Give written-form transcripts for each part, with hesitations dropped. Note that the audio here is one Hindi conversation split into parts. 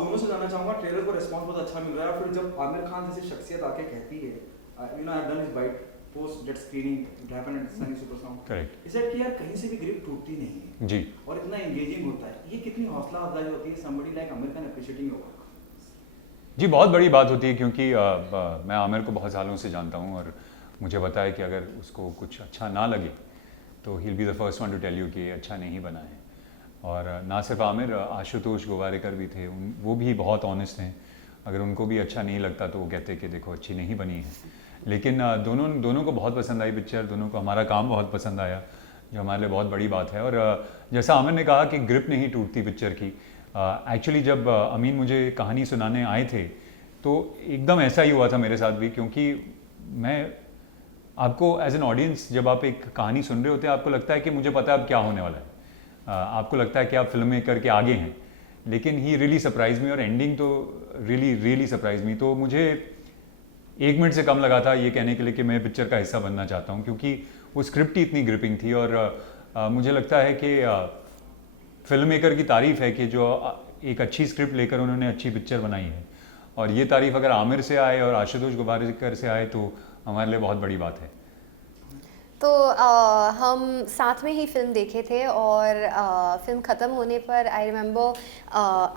दोनों से जानना चाहूँगा, ट्रेलर को रिस्पॉन्स बहुत अच्छा मिल रहा है, और फिर जब आमिर खान जैसी शख्सियत आके कहती है, you know I have done his bite post that screening it happened at Sunny Super Sound, correct, is that कि यार कहीं से भी ग्रिप टूटती नहीं है जी और इतना एंगेजिंग होता है, ये कितनी हौसला अफजाई होती है somebody like Aamir Khan appreciating your work? जी, बहुत बड़ी बात होती है क्योंकि मैं आमिर को बहुत सालों से जानता हूँ और मुझे पता है कि अगर उसको कुछ अच्छा ना लगे तो he will be the first one to tell you कि ये अच्छा नहीं बना है। और ना सिर्फ आमिर, आशुतोष गोवारिकर भी थे, वो भी बहुत ऑनेस्ट हैं। अगर उनको भी अच्छा नहीं लगता तो वो कहते कि देखो अच्छी नहीं बनी है। लेकिन दोनों को बहुत पसंद आई पिक्चर, दोनों को हमारा काम बहुत पसंद आया, जो हमारे लिए बहुत बड़ी बात है। और जैसा आमिर ने कहा कि ग्रिप नहीं टूटती पिक्चर की, एक्चुअली जब अमीन मुझे कहानी सुनाने आए थे तो एकदम ऐसा ही हुआ था मेरे साथ भी, क्योंकि मैं आपको एज एन ऑडियंस जब आप एक कहानी सुन रहे होते हैं आपको लगता है कि मुझे पता है अब क्या होने वाला है, आपको लगता है कि आप फिल्म मेकर के आगे हैं, लेकिन ही रियली सरप्राइज मी और एंडिंग तो रियली सरप्राइज मी। तो मुझे 1 मिनट से कम लगा था ये कहने के लिए कि मैं पिक्चर का हिस्सा बनना चाहता हूँ, क्योंकि वो स्क्रिप्ट ही इतनी ग्रिपिंग थी। और मुझे लगता है कि फिल्म मेकर की तारीफ़ है कि जो एक अच्छी स्क्रिप्ट लेकर उन्होंने अच्छी पिक्चर बनाई है, और ये तारीफ़ अगर आमिर से आए और आशुतोष गोवारिकर से आए तो हमारे लिए बहुत बड़ी बात है। तो हम साथ में ही फिल्म देखे थे और फिल्म ख़त्म होने पर आई रिमेंबर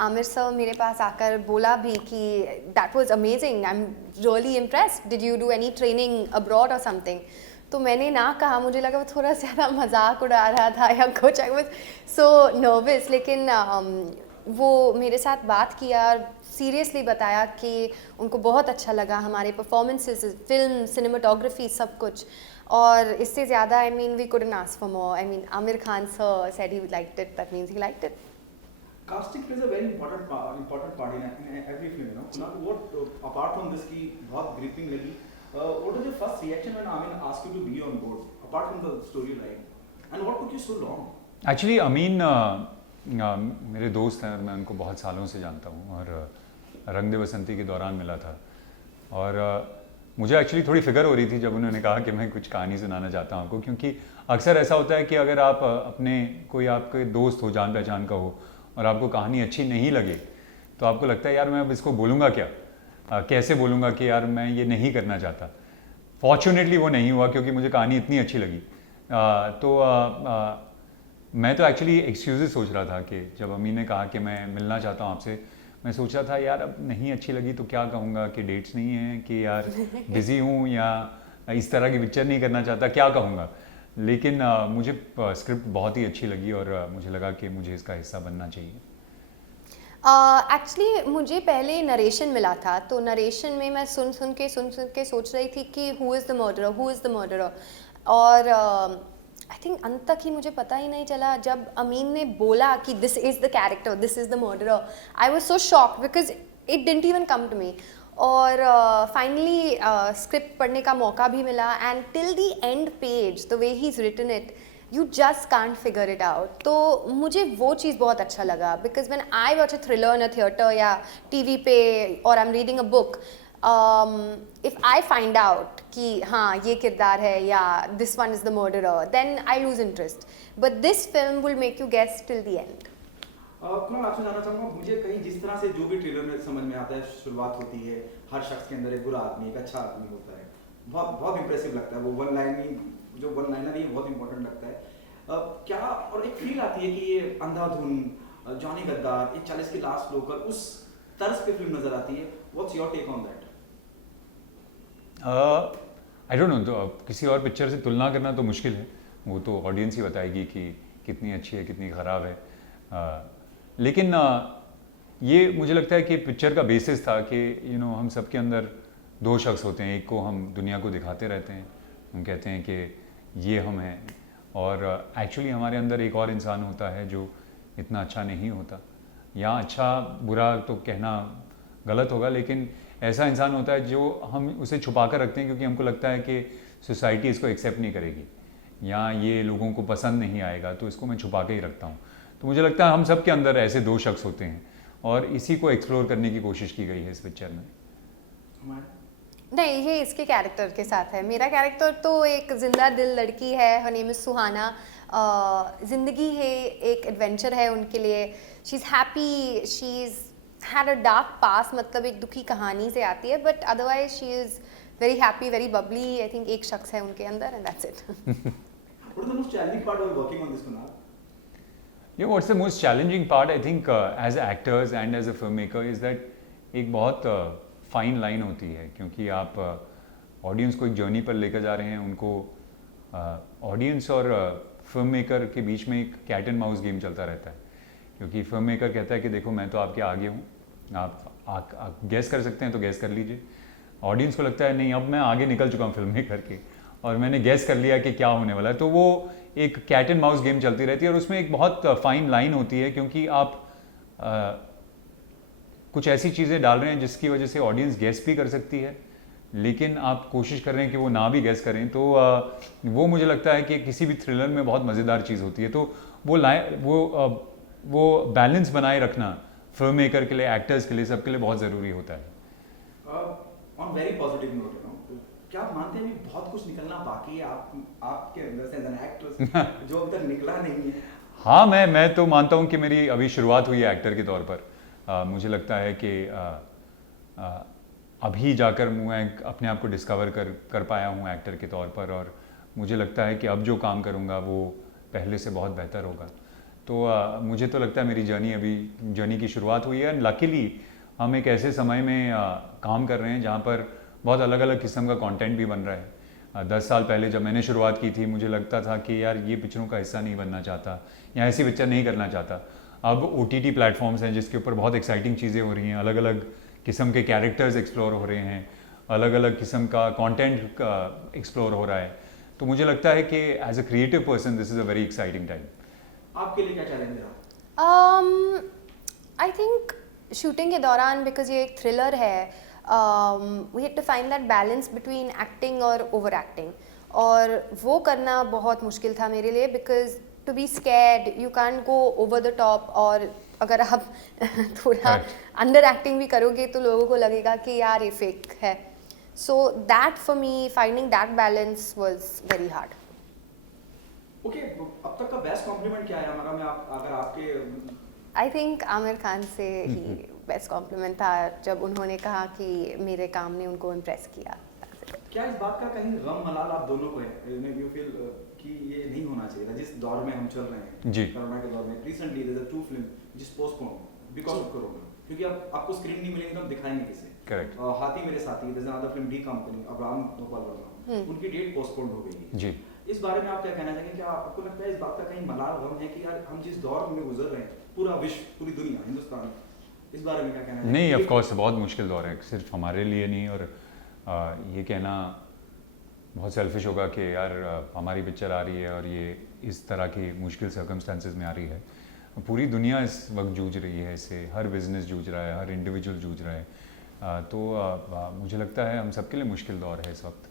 आमिर सर मेरे पास आकर बोला भी कि that was amazing, I am really impressed, did you do any training abroad और समथिंग। तो मैंने ना कहा, मुझे लगा वो थोड़ा ज़्यादा मजाक उड़ा रहा था या कुछ, आई वाज सो नर्वस। लेकिन वो मेरे साथ बात किया, सीरियसली बताया कि उनको बहुत अच्छा लगा हमारे परफॉर्मेंसेस, फिल्म, सिनेमाटोग्राफी, सब कुछ। और इससे ज़्यादा I mean we couldn't ask for more. I mean Aamir Khan sir said he liked it, that means he liked it. Casting plays a very important part in every film, you know. Now, what apart from this की बहुत gripping लगी, what was your first reaction when Amin asked you to be on board, apart from the storyline, and what took you so long? Actually Amin मेरे दोस्त हैं और मैं उनको बहुत सालों से जानता हूँ, और रंग दे बसंती के दौरान मिला था। और मुझे एक्चुअली थोड़ी फिक्र हो रही थी जब उन्होंने कहा कि मैं कुछ कहानी सुनाना चाहता हूँ आपको, क्योंकि अक्सर ऐसा होता है कि अगर आप अपने कोई आपके दोस्त हो, जान पहचान का हो, और आपको कहानी अच्छी नहीं लगे तो आपको लगता है यार मैं अब इसको बोलूँगा क्या, कैसे बोलूँगा कि यार मैं ये नहीं करना चाहता। फॉर्चुनेटली वो नहीं हुआ क्योंकि मुझे कहानी इतनी अच्छी लगी। मैं तो एक्चुअली एक्सक्यूज़ेस सोच रहा था कि जब अम्मी ने कहा कि मैं मिलना चाहता हूँ आपसे, मैं सोच रहा था यार अब नहीं अच्छी लगी तो क्या कहूँगा कि डेट्स नहीं हैं, कि यार बिज़ी हूँ, या इस तरह की पिक्चर नहीं करना चाहता, क्या कहूँगा। लेकिन मुझे स्क्रिप्ट बहुत ही अच्छी लगी और मुझे लगा कि मुझे इसका हिस्सा बनना चाहिए। एक्चुअली मुझे पहले नरेशन मिला था, तो नरेशन में मैं सुन सुन के सोच रही थी कि हु इज़ द मर्डरर, और आई थिंक अंत तक ही मुझे पता ही नहीं चला। जब अमीन ने बोला कि this is the character, this is the murderer, I was so shocked because it didn't even come to me. और फाइनली स्क्रिप्ट पढ़ने का मौका भी मिला, and till the end page the way he is written it, you just can't figure it out. तो मुझे वो चीज़ बहुत अच्छा लगा, because when I watch a thriller in a theatre या टीवी पे, और I am reading a book, if I find out कि हाँ ये किरदार है या this one is the murderer, then I lose interest, but this film will make you guess till the end. Kunal, आपसे जानना चाहूँगा, मुझे कहीं जिस तरह से जो भी ट्रेलर में समझ में आता है, शुरुआत होती है हर शख्स के अंदर एक बुरा आदमी, एक अच्छा आदमी होता है, बहुत बहुत इंप्रेसिव लगता है वो वन लाइनर ही बहुत इंपॉर्टेंट लगता है। क्या और एक फील आती है कि ये अंधाधुन, जॉनी गद्दार, एक 40 की लास्ट लोकल, उस तर्ज पे फिल्म नजर आती है। What's your take on that? I don't know, तो किसी और पिक्चर से तुलना करना तो मुश्किल है, वो तो ऑडियंस ही बताएगी कि कितनी अच्छी है कितनी ख़राब है। लेकिन ये मुझे लगता है कि पिक्चर का बेसिस था कि यू नो हम सब के अंदर दो शख्स होते हैं, एक को हम दुनिया को दिखाते रहते हैं, हम कहते हैं कि ये हम हैं, और एक्चुअली हमारे अंदर एक और इंसान होता है जो इतना अच्छा नहीं होता, या अच्छा बुरा तो कहना गलत होगा, लेकिन ऐसा इंसान होता है जो हम उसे छुपा कर रखते हैं क्योंकि हमको लगता है कि सोसाइटी इसको एक्सेप्ट नहीं करेगी या ये लोगों को पसंद नहीं आएगा, तो इसको मैं छुपा के ही रखता हूँ। तो मुझे लगता है हम सब के अंदर ऐसे दो शख्स होते हैं और इसी को एक्सप्लोर करने की कोशिश की गई है इस पिक्चर में। नहीं, ये इसके कैरेक्टर के साथ है। मेरा कैरेक्टर तो एक जिंदा दिल लड़की है, हर नेम इज़ सुहाना। ज़िंदगी है, एक एडवेंचर है उनके लिए। She is happy, she is had a dark past, मतलब एक दुखी कहानी से आती है, but otherwise she is very happy, very bubbly. I think एक शख्स है उनके अंदर and that's it. What is the most challenging part while working on this, Kunal? Yeah, what's the most challenging part, I think, as actors and as a filmmaker is that एक बहुत फाइन लाइन होती है, क्योंकि आप ऑडियंस को एक जर्नी पर लेकर जा रहे हैं, उनको ऑडियंस और फिल्म मेकर के बीच में एक कैट एंड माउस गेम चलता रहता है, क्योंकि फिल्म मेकर कहता है कि देखो मैं तो आपके आगे हूँ, आप गैस कर सकते हैं तो गैस कर लीजिए। ऑडियंस को लगता है नहीं, अब मैं आगे निकल चुका हूँ फिल्म मेकर के और मैंने गैस कर लिया कि क्या होने वाला है, तो वो एक कैट एंड माउस गेम चलती रहती है और उसमें एक बहुत फाइन लाइन होती है, क्योंकि आप कुछ ऐसी चीज़ें डाल रहे हैं जिसकी वजह से ऑडियंस गैस भी कर सकती है, लेकिन आप कोशिश कर रहे हैं कि वो ना भी गैस करें, तो वो मुझे लगता है कि किसी भी थ्रिलर में बहुत मज़ेदार चीज़ होती है। तो वो बैलेंस बनाए रखना फिल्म मेकर के लिए, एक्टर्स के लिए, सबके लिए बहुत ज़रूरी होता है। ऑन वेरी पॉजिटिव नोट, क्या आप मानते हैं अभी बहुत कुछ निकलना बाकी है आपके अंदर से एज एन एक्टर जो अब तक निकला नहीं है? हाँ, मैं तो मानता हूँ कि मेरी अभी शुरुआत हुई है एक्टर के तौर पर। मुझे लगता है कि अभी जाकर मैं अपने आप को डिस्कवर कर पाया हूँ एक्टर के तौर पर, और मुझे लगता है कि अब जो काम करूँगा वो पहले से बहुत बेहतर होगा। तो मुझे तो लगता है मेरी जर्नी की शुरुआत हुई है। लकीली हम एक ऐसे समय में काम कर रहे हैं जहाँ पर बहुत अलग अलग किस्म का कंटेंट भी बन रहा है। 10 साल पहले जब मैंने शुरुआत की थी, मुझे लगता था कि यार ये पिक्चरों का हिस्सा नहीं बनना चाहता या ऐसी पिक्चर नहीं करना चाहता। अब OTT प्लेटफॉर्म्स हैं जिसके ऊपर बहुत एक्साइटिंग चीज़ें हो रही हैं, अलग अलग किस्म के कैरेक्टर्स एक्सप्लोर हो रहे हैं, अलग अलग किस्म का कंटेंट एक्सप्लोर हो रहा है। तो मुझे लगता है कि as a creative person this is a very exciting time. आपके लिए क्या चैलेंज रहा? आई थिंक शूटिंग के दौरान, बिकॉज ये एक थ्रिलर है, we had to find that balance between acting और ओवर एक्टिंग, और वो करना बहुत मुश्किल था मेरे लिए, because to be scared you can't go over the top, और अगर आप थोड़ा अंडर एक्टिंग भी करोगे तो लोगों को लगेगा कि यार ये फेक है। So that for me, finding that balance was very hard. Okay, अब तक का बेस्ट कॉम्प्लीमेंट क्या है हमारा में अगर आपके? आई थिंक आमिर खान से ही बेस्ट कॉम्प्लीमेंट था जब उन्होंने कहा कि मेरे काम ने उनको इम्प्रेस किया। क्या इस बात का कहीं गम मलाल आप दोनों को है? यू फील कि ये नहीं होना चाहिए था जिस दौर में हम चल रहे हैं जी, कोरोना के दौर में? रिसेंटली देयर आर 2 फिल्म जिस पोस्टपोन बिकॉज़ ऑफ कोरोना, क्योंकि अब आपको स्क्रीन नहीं मिलेगी तो हम दिखाएंगे किसे? Correct. Haathi Mere Saathi, there is another film D company, अब्राहम गोपाल वर्मा, उनकी डेट पोस्टपोन हो गई है जी। इस बारे में आप क्या कहना चाहेंगे? क्या आपको लगता है इस बात का कहीं मलाल गम है कि यार हम जिस दौर में गुजर रहे हैं, पूरा विश्व, पूरी दुनिया, हिंदुस्तान, इस बारे में क्या कहना चाहेंगे? नहीं, ऑफ कोर्स बहुत मुश्किल दौर है, सिर्फ हमारे लिए नहीं, और ये कहना बहुत सेल्फिश होगा कि यार हमारी पिक्चर आ रही है और ये इस तरह की मुश्किल सर्कमस्टांसेस में आ रही है। पूरी दुनिया इस वक्त जूझ रही है इससे, हर बिजनेस जूझ रहा है, हर इंडिविजुअल जूझ रहा है। तो मुझे लगता है हम सबके लिए मुश्किल दौर है इस वक्त,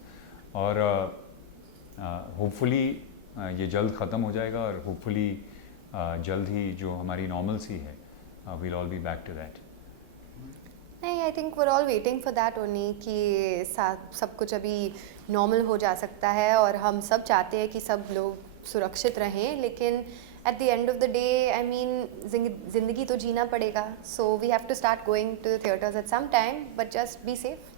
और होपफुली ये जल्द ख़त्म हो जाएगा, और होपफुली जल्द ही जो हमारी नॉर्मल सी है, we'll all be back to that. नहीं, I think we are all waiting for that only कि सब कुछ अभी नॉर्मल हो जा सकता है, और हम सब चाहते हैं कि सब लोग सुरक्षित रहें, लेकिन at the end of the day I mean ज़िंदगी तो जीना पड़ेगा, so we have to start going to the theatres at some time, but just be safe.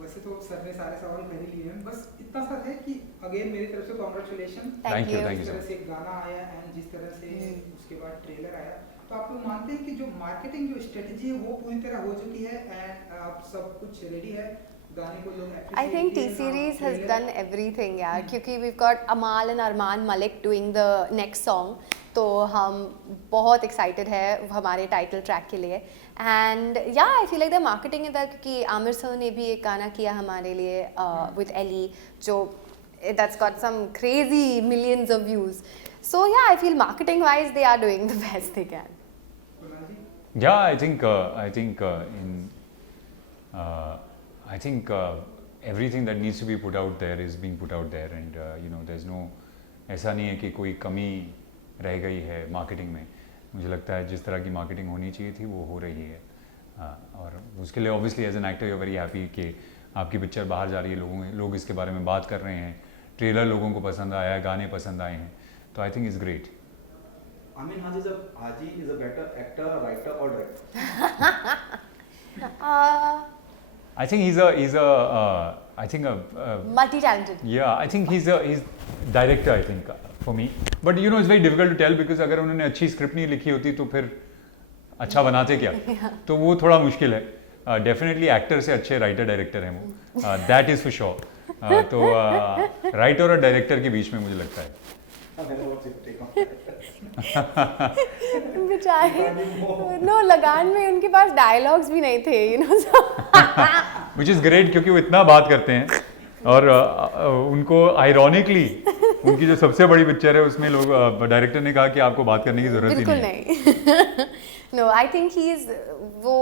वैसे तो सर ने सारे सवाल कर ही लिए हैं, बस इतना सा है कि अगेन मेरी तरफ से कॉन्ग्रेचुलेशन। थैंक यू जिस तरह से गाना आया एंड जिस तरह से उसके बाद ट्रेलर आया, तो आप लोग मानते हैं कि जो मार्केटिंग जो स्ट्रेटजी है वो पूरी तरह हो चुकी है एंड आप सब कुछ रेडी है? गाने को लोग I think T series has done everything यार, क्योंकि we got Amaal and Armaan Malik doing the next song, तो हम बहुत एक्साइटेड है हमारे टाइटल ट्रैक के लिए, एंड या I feel like the marketing is that, क्योंकि आमिर सर ने भी एक गाना किया हमारे लिए विद एली, जो that's got some crazy millions of views, so yeah I feel marketing wise they are doing the best they can. Yeah, I think everything that needs to be put out there is being put out there, and there's no, ऐसा नहीं है कि कोई कमी रह गई है मार्केटिंग में। मुझे लगता है जिस तरह की मार्केटिंग होनी चाहिए थी वो हो रही है, और उसके लिए obviously as an actor you are very happy कि आपकी पिक्चर बाहर जा रही है, लोग इसके बारे में बात कर रहे हैं, ट्रेलर लोगों को पसंद आया है, गाने पसंद आए हैं, तो I think is great. Amin Haji is a better actor, writer, or director? I think he's a multi-talented. yeah, I think he's director, I think, for me. But you know, it's very difficult to tell because अगर उन्होंने अच्छी स्क्रिप्ट नहीं लिखी होती तो फिर अच्छा बनाते क्या? तो वो थोड़ा मुश्किल है. डेफिनेटली एक्टर से अच्छे राइटर डायरेक्टर हैं वो. That is for sure. तो राइटर और डायरेक्टर के बीच में मुझे लगता है. बेचारे नो लगान में उनके पास डायलॉग्स भी नहीं थे, you know. Which is great क्योंकि वो इतना बात करते हैं और उनको आयरॉनिकली उनकी जो सबसे बड़ी पिक्चर है उसमें लोग डायरेक्टर ने कहा कि आपको बात करने की जरूरत ही बिल्कुल नहीं. No I think he is वो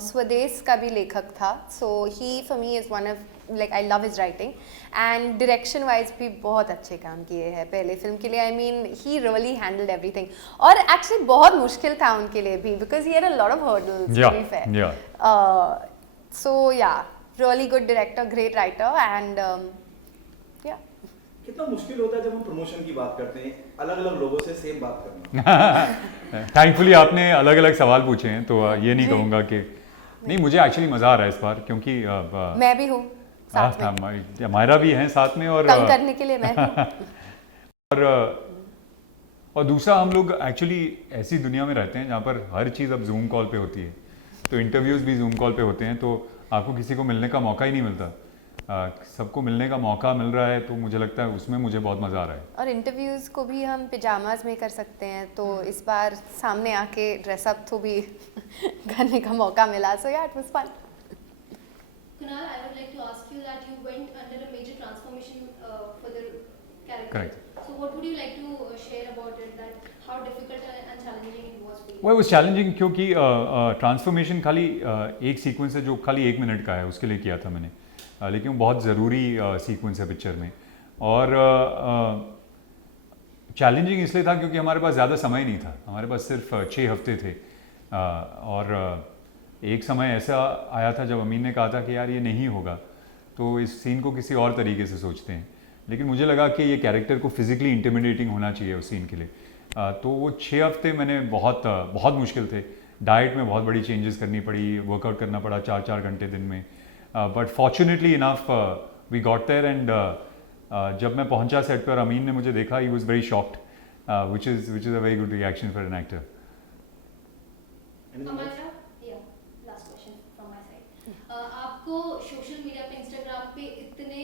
स्वदेश का भी लेखक था. So he for me is one of like I love his writing and direction wise भी बहुत अच्छे काम किए हैं पहले फिल्म के लिए. I mean he really handled everything और एक्चुअली बहुत मुश्किल था उनके लिए भी because he had a lot of hurdles to be fair. So yeah really good director, great writer and yeah. कितना मुश्किल होता है जब हम प्रमोशन की बात करते हैं अलग अलग लोगों से सेम बात करना. थैंकफुली आपने अलग अलग सवाल पूछे हैं तो ये नहीं कहूँगा कि नहीं. मुझे एक्चुअली मज़ा आ रहा है इस बार क्योंकि मैं भी हूँ साथ में. मायरा भी हैं साथ में और तंग करने के लिए मैं हूँ. और दूसरा हम लोग एक्चुअली ऐसी दुनिया में रहते हैं जहाँ पर हर चीज़ अब जूम कॉल पे होती है. तो इंटरव्यूज़ भी जूम कॉल पे होते हैं तो आपको किसी को मिलने का मौका ही नहीं मिलता. सबको मिलने का मौका मिल रहा है तो मुझे लगता है उसमें मुझे बहुत मज़ा आ रहा है. और इंटरव्यूज़ को भी हम पिजामाज में कर सकते हैं तो इस बार सामने आके ड्रेसअप तो भी करने का मौका मिला. So yeah it was fun. Kunal, I would like to ask you that you went under a major transformation for the character. Correct. So what would you like to share about it? That how difficult and challenging it was for you? वो was चैलेंजिंग क्योंकि ट्रांसफॉर्मेशन खाली एक सीक्वेंस है जो खाली 1 मिनट का है उसके लिए किया था मैंने. लेकिन वो बहुत ज़रूरी सीक्वेंस है पिक्चर में और चैलेंजिंग इसलिए था क्योंकि हमारे पास ज़्यादा समय नहीं था. हमारे पास सिर्फ 6 हफ्ते थे और एक समय ऐसा आया था जब अमीन ने कहा था कि यार ये नहीं होगा तो इस सीन को किसी और तरीके से सोचते हैं. लेकिन मुझे लगा कि ये कैरेक्टर को फिज़िकली इंटिमिडेटिंग होना चाहिए उस सीन के लिए. तो वो 6 हफ्ते मैंने बहुत मुश्किल थे. डाइट में बहुत बड़ी चेंजेस करनी पड़ी, वर्कआउट करना पड़ा 4-4 घंटे दिन में. But fortunately enough we got there and जब मैं पहुंचा सेट पर अमीन ने मुझे देखा ही was very shocked which is a very good reaction for an actor. Amara, yeah, last question from my side. आपको सोशल मीडिया पे इंस्टाग्राम पे इतने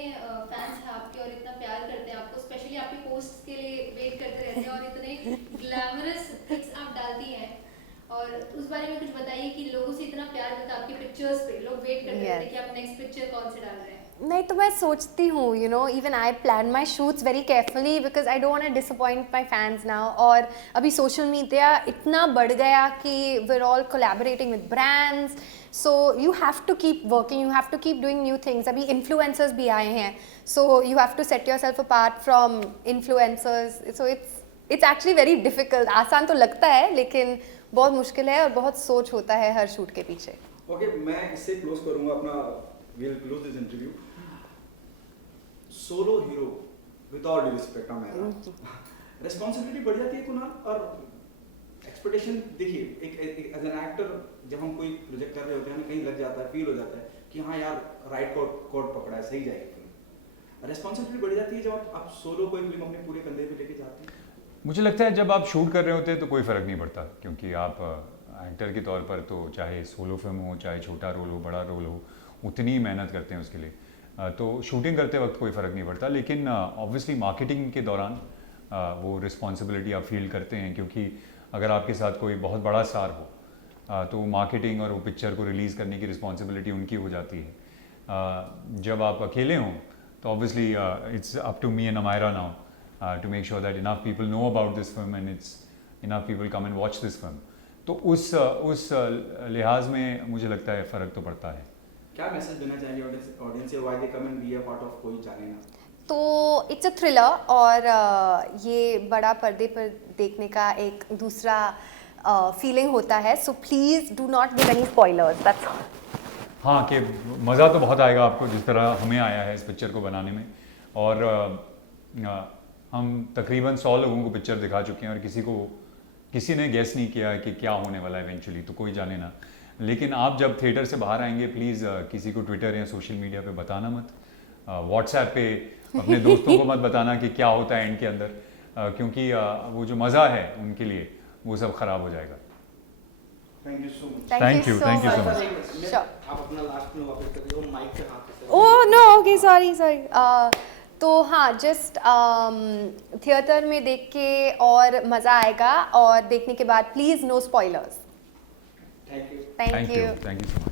फैंस हैं आपके और इतना प्यार करते हैं आपको, स्पेशली आपके पोस्ट के लिए वेट करते रहते हैं और इतने ग्लैमरस पिक्स आप डालती हैं और उस बारे में कुछ बताइए कि लोगों से इतना प्यार मिलता है आपकी पिक्चर्स पे, लोग वेट करते रहते हैं कि आप नेक्स्ट पिक्चर कौन से डाल रहे हैं. नहीं तो मैं सोचती हूँ you know even I plan my shoots very carefully because I don't want to disappoint my fans now. और अभी सोशल मीडिया इतना बढ़ गया कि we are all collaborating with brands. So you have to keep working, you have to keep doing new things. अभी इन्फ्लुएंसर्स भी आए हैं so you have to set yourself apart from influencers. So it's actually very difficult. आसान तो लगता है लेकिन बहुत मुश्किल है और बहुत सोच होता है हर शूट के पीछे. ओके, मैं इससे क्लोज करूंगा अपना, will close this interview. Solo hero with all due respect मेरा रिस्पांसिबिलिटी बढ़ जाती है कुणाल. और एक्सपेक्टेशन देखिए एक एज एन एक्टर जब हम कोई प्रोजेक्ट कर रहे होते हैं हमें कहीं लग जाता है, फील हो जाता है कि हाँ यार राइट कोड पकड़ा है, सही जाएगी फिल्म. रिस्पांसिबिलिटी बढ़ जाती है जब आप सोलो कोई फिल्म अपने पूरे कंधे पे लेके जाते हैं. मुझे लगता है जब आप शूट कर रहे होते हैं तो कोई फ़र्क नहीं पड़ता क्योंकि आप एक्टर के तौर पर तो चाहे सोलो फिल्म हो चाहे छोटा रोल हो बड़ा रोल हो उतनी ही मेहनत करते हैं उसके लिए. तो शूटिंग करते वक्त कोई फ़र्क नहीं पड़ता. लेकिन ऑब्वियसली मार्केटिंग के दौरान वो रिस्पॉन्सिबिलिटी आप फील करते हैं क्योंकि अगर आपके साथ कोई बहुत बड़ा स्टार हो तो मार्केटिंग और वो पिक्चर को रिलीज़ करने की रिस्पॉन्सिबिलिटी उनकी हो जाती है. जब आप अकेले हों तो obviously it's up to me and Amaira now to make sure that enough people know about this film and it's enough people come and watch this film. तो उस लिहाज में मुझे लगता है फ़र्क तो पड़ता है. क्या मैसेज देना चाहेंगे ऑडियंस से, why they come and be a part of कोई जाने ना. तो इट्स अ थ्रिलर और ये बड़ा पर्दे पर देखने का एक दूसरा फीलिंग होता है. So please do not give any spoilers, that's all. हाँ कि मज़ा तो बहुत आएगा आपको जिस तरह हमें आया है इस पिक्चर को बनाने में. और हम तकरीबन 100 लोगों को पिक्चर दिखा चुके हैं और किसी को किसी ने गेस नहीं किया कि क्या होने वाला है इवेंचुअली, तो कोई जाने ना। लेकिन आप जब थिएटर से बाहर आएंगे प्लीज़ किसी को ट्विटर या सोशल मीडिया पे बताना मत, व्हाट्सएप पे अपने दोस्तों को मत बताना कि क्या होता है एंड के अंदर, क्योंकि वो जो मज़ा है उनके लिए वो सब ख़राब हो जाएगा। Thank you so much. Thank you so much. much. Sure. आप अपना लास्ट में वापस कर दो माइक पे हाथ से। Oh no, okay, sorry sorry. तो हाँ, जस्ट थिएटर में देख के और मज़ा आएगा, और देखने के बाद please no spoilers. Thank you. Thank you. Thank you so much.